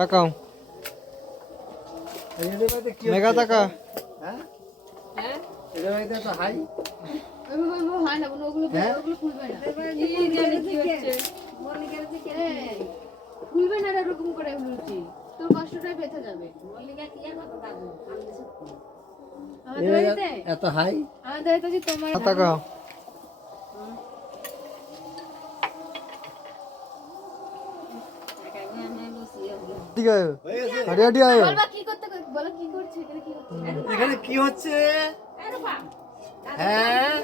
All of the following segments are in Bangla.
তাকাও। মেঘা তাকা এটা বাড়িতে তো হাই ওইভাবে ওইভাবে না বোন, ওগুলো? ওগুলো খুলবে না এই জানি কি হচ্ছে এই, খুলবে না রে এরকম করে বলছি তোর কষ্টটাই পেতে যাবে এত হাই আমাদের বাড়িতে যে তোমার তাকাও। ঠিক আছে। হাঁটি হাঁটি আয়। বলবা কি করতে বলো কি করছে এখানে কি করছে এখানে কি হচ্ছে? হ্যাঁ।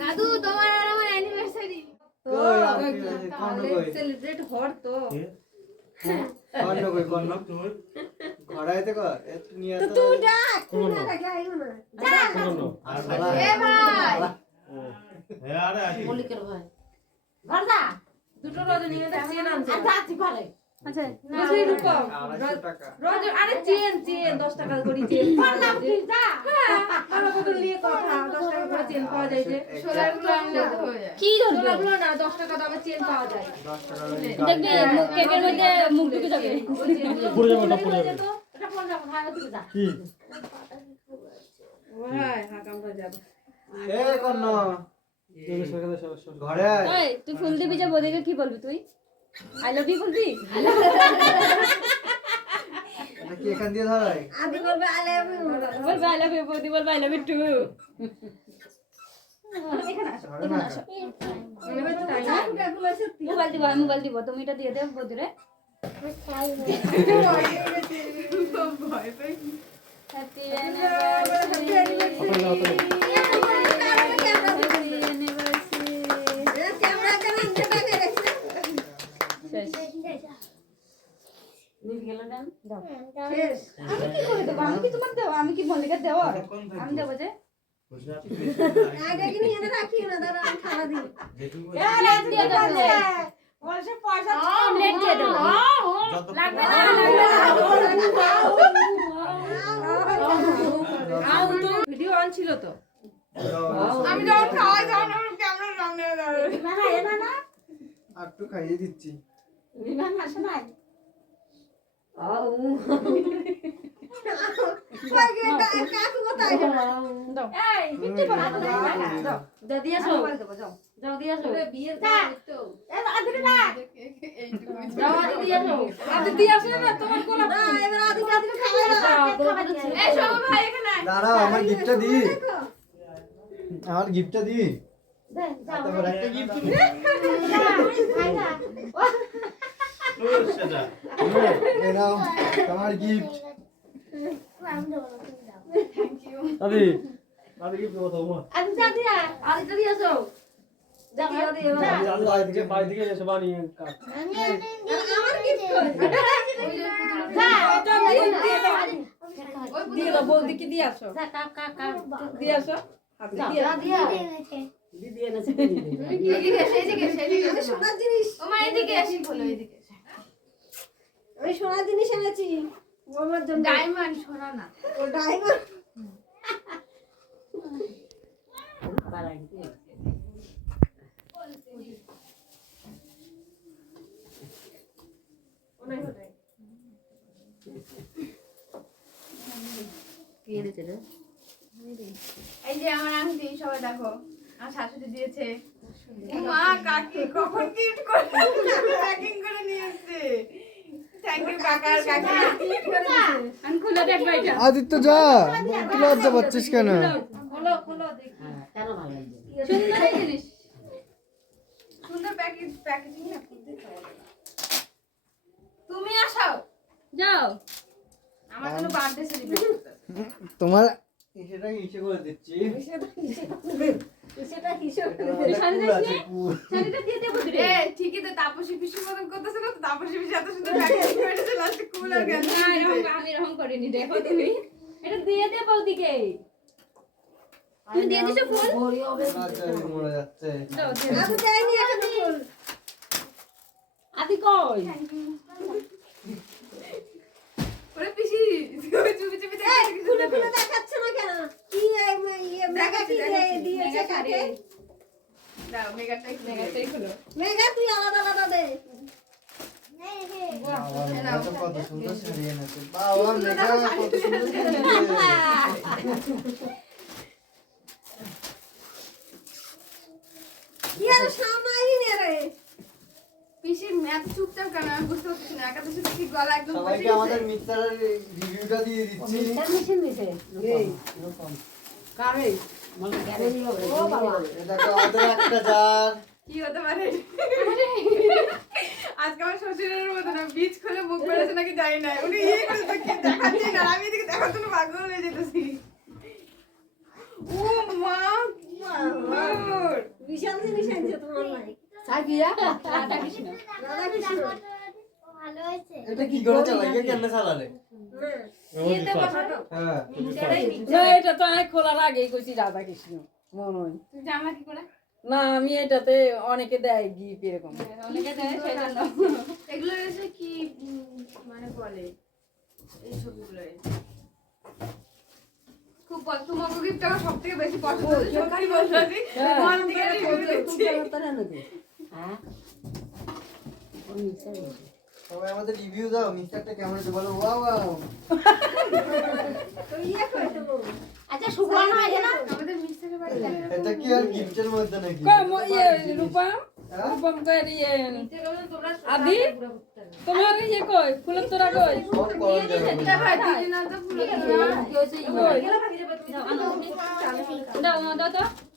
দাদু তোমার আর আমার অ্যানিভার্সারি সেলিব্রেট হর তো। এ ভাই। দুটো রজনীগন্ধা চেন আনছে। আচ্ছা রূপম রজ আরে চেন চেন দশ টাকা করে চেন হ্যাঁ আমার বদল নিয়ে কথা দশ টাকা করে চেন পাওয়া যায় যে। সোলারগুলো আনলে তো হয়ে যায়। কি না দশ টাকা দামে চেন পাওয়া যায়। দেখবি কেকের মধ্যে মুখ ঢুকে যাবে। পুরো যাবে ওটা পুরো যাবে। এটা কোন যাব ভাই ওদিকে যা কি? ভাই হ্যাঁ কামটা যাবে ঘরে তুই ফুল দিবি যে বদিকে কি বলবি তুই? আই লাভ ইউ বলবি কি এখান দিয়ে ধরাই বলবি আই লাভ ইউ বদি বলবি I love you too mobile দিব মোবাইল দিব তুমি এটা দিয়ে দেব বদিরে। হ্যাপি আমি কি তোমার দেবো আমি কি মল্লিকার দেবো আমি দেবো যে প্লেট দিয়ে দেবো লাগবে না ভিডিও অন ছিল তো আমি যখন খাওয়াই তখন আমার ক্যামেরা সামনে আর একটু খাইয়ে দিচ্ছি দিয়ে আসো যাও দাঁড়াও আমার গিফটটা দি। আমার গিফটটা দি। একটা গিফট নাও তোমার গিফট বলব আদি যা দিয়া আসো দিয়ে আসো দিয়ে আসো হাতে দিয়ে এদিকে এসে, এদিকে এসে, এদিকে এসে, মা। ও মা, এদিকে এসে বলো, এদিকে ওই সোনা জিনিস এনেছি। ও আমার জন্য। ডায়মন্ড সোনা না। ও ডায়মন্ড। এই যে আমার আংটি সবাই দেখো। আমার শাশুড়ি দিয়েছে। মা কাকি কখন গিফট করে প্যাকিং করে নিয়ে এসেছে। আদিত্য যা। লজ্জা পাচ্ছিস কেন? খোলো খোলো দেখি। সুন্দর জিনিস। সুন্দর প্যাকেজ প্যাকেজিং না খুলতে পারে না। তুমি আসাও? যাও। আমার জন্য বার্থডে সেলিব্রেট তোমার করে দিচ্ছি। এরকম আমি এরকম করিনি দেখো তুমি। এটা দিয়ে দে বৌদিকে তুমি দিয়ে দিছো ফুল? আচ্ছা, মরে যাচ্ছে। দাও, দাও। আমি চাইনি এখানে ফুল। আদি কই? ওরে পিসি চুপি চুপি খুলে খুলে দেখাচ্ছে না কেন? কি ইয়ে মেগা কি দিয়েছে কাকে দাও মেগাটাই মেগাটাই হলো মেগা তুই আলাদা আলাদা দে। বাহ বাবা এই মেঘা নাও। তো কত সুন্দর বাবা কত এনেছে কি আর সামাই নে রে পিসি এত চুপচাপ কেন? আমি বুঝতে পারছি না। একাদশী গলা একদম সবাইকে আমাদের গেছে। রিভিউটা দিয়ে দিচ্ছি। কারে ও বাবা। এটা তো আমাদের একটা জার কি হতে পারে? আজকে আমার শ্বশুরের মতো না বীজ খুলে মুখ বেরোছে নাকি জানি না। উনি ইয়ে করে তো দেখাচ্ছি না? আমি এদিকে দেখার জন্য পাগল হয়ে যেতেছি ও মা বিশাল জিনিস আনছে তোমার ভাই সাকিয়া? রাধা কৃষ্ণ দাদা কৃষ্ণ এটা কি করে চালাইয়ে কেন চালালে ইয়েতে বসাটো হ্যাঁ। এটা তো অনেক খোলার আগেই কইছি রাধা কৃষ্ণ মনে হয়। জানলা কি করে না আমি এটাতে অনেকে দেয় গিফট এরকম। অনেকে দেয় সেই এগুলো এসে কি মানে বলে? এই ছবিগুলো খুব তোমাকে গিফট আমার সব থেকে বেশি পছন্দ সত্যি হ্যাঁ। তোমার থেকে review দিচ্ছি। সবাই আমাদের রিভিউ দাও মিক্সারটা কেমন হয়েছে বলো? Wow wow. তো ইয়ে আচ্ছা না? আমাদের মিক্সারের বাড়িতে এটা কি আর গিফটের মধ্যে নাকি? কম ইয়ে হ্যাঁ? রূপম ইয়ে আদি? তোমার ইয়ে কই তোরা কই দাও দাও দাও।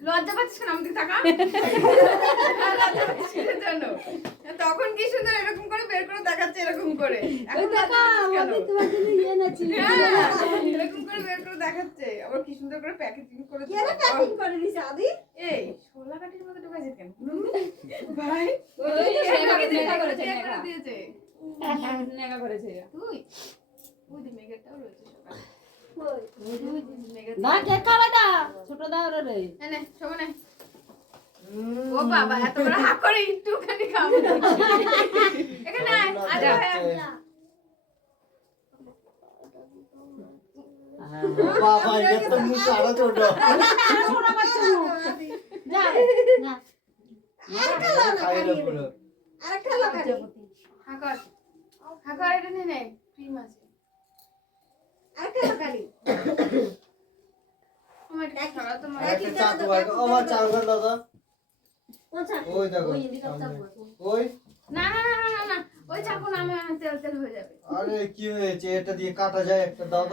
লজ্জা পাচ্ছিস কেন? আমাদের জন্য তখন কি সুন্দর এরকম করে বের করে দেখাচ্ছে এরকম করে। এখন কেন? হ্যাঁ, এরকম করে বের করে দেখাচ্ছে। আবার কি সুন্দর করে প্যাকেজিং করে কে রে প্যাকিং করে দিছে আদি এই ছোলা কাঠির মতো ঢুকাইছে কেন? ভাই। দিয়েছে? নেগা করেছে, নেগা। দিয়েছে। নেগা করেছে। তুই ওই যে মেঘাটাও রয়েছে সকালে। না কে না ছোট দাও রে নে, নে, শোভনে। ও বাবা এত বড় হাত করে একটুখানি খাব এখানে আয়, আয়, আয়। বাবা এটা তো মুখ আরও ছোট। না, আরেকটা লাও না হাকর হাকর এটা নে ক্রিম আছে। আরেকটা লাও খালি তো আর দাদা হয়ে কি হয়েছে? এটা দিয়ে কাটা যায় একটা কাটলা দাও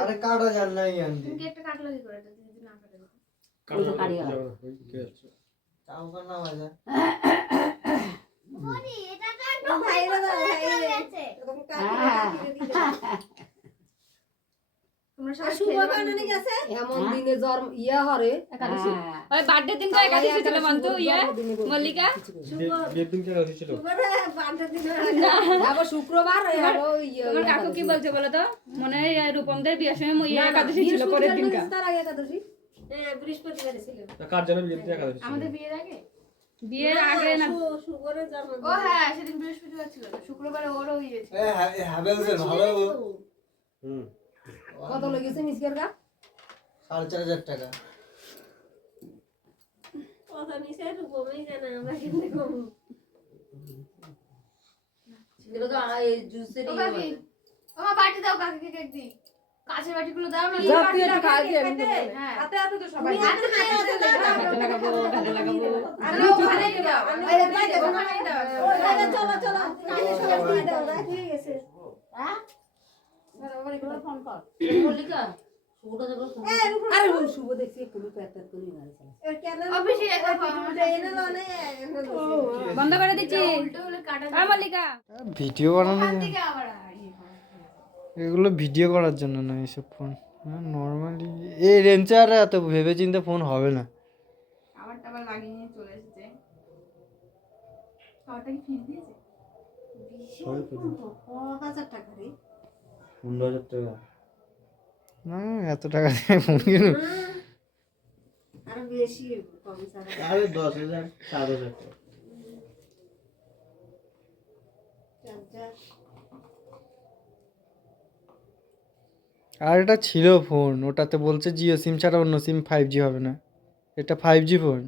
আরে কাটা যান নাই আনদি তুমি কেকটা কি করে যদি না কাটে? চাকু না বাজা ভাইরে এরকম শুক্রবার ইয়ে কাকু কি বলছে বলো তো? মনে হয় ইয়ে রূপম দের বিয়ের সময় ইয়ে একাদশী ছিল পরের একাদশী। হ্যাঁ বৃহস্পতিবার ছিল। কার জন্য বিয়ের দিন আমাদের বিয়ের আগে? বিয়ের আগে না। ও হ্যাঁ সেদিন বৃহস্পতিবার ছিল শুক্রবারে ওরও ইয়ে ছিল। এ হ্যাভেলসের ভালো হুম। কত লেগেছে মিসকের গা? সাড়ে চার হাজার টাকা। কেক বাটিগুলো দাও না। হ্যাঁ। হাতে হাতে তো সবাই চলো চলো। বন্ধ করে দিচ্ছি ভিডিও বানানো। এগুলো ভিডিও করার জন্য না এসব ফোন নর্মালি এই রেঞ্জে আর এত ভেবে চিন্তে ফোন হবে না। আবার টাবার লাগিয়ে নিয়ে চলে এসেছে খাওয়াটা কি ফিরে দিয়েছে হাজার টাকা রে। পনেরো হাজার টাকা। না এত টাকা দিয়ে ফোন কিনু আরও বেশি আরে দশ হাজার সাত হাজার টাকা। আর এটা ছিল ফোন ওটাতে বলছে জিও সিম ছাড়া অন্য সিম ফাইভ জি হবে না। এটা ফাইভ জি ফোন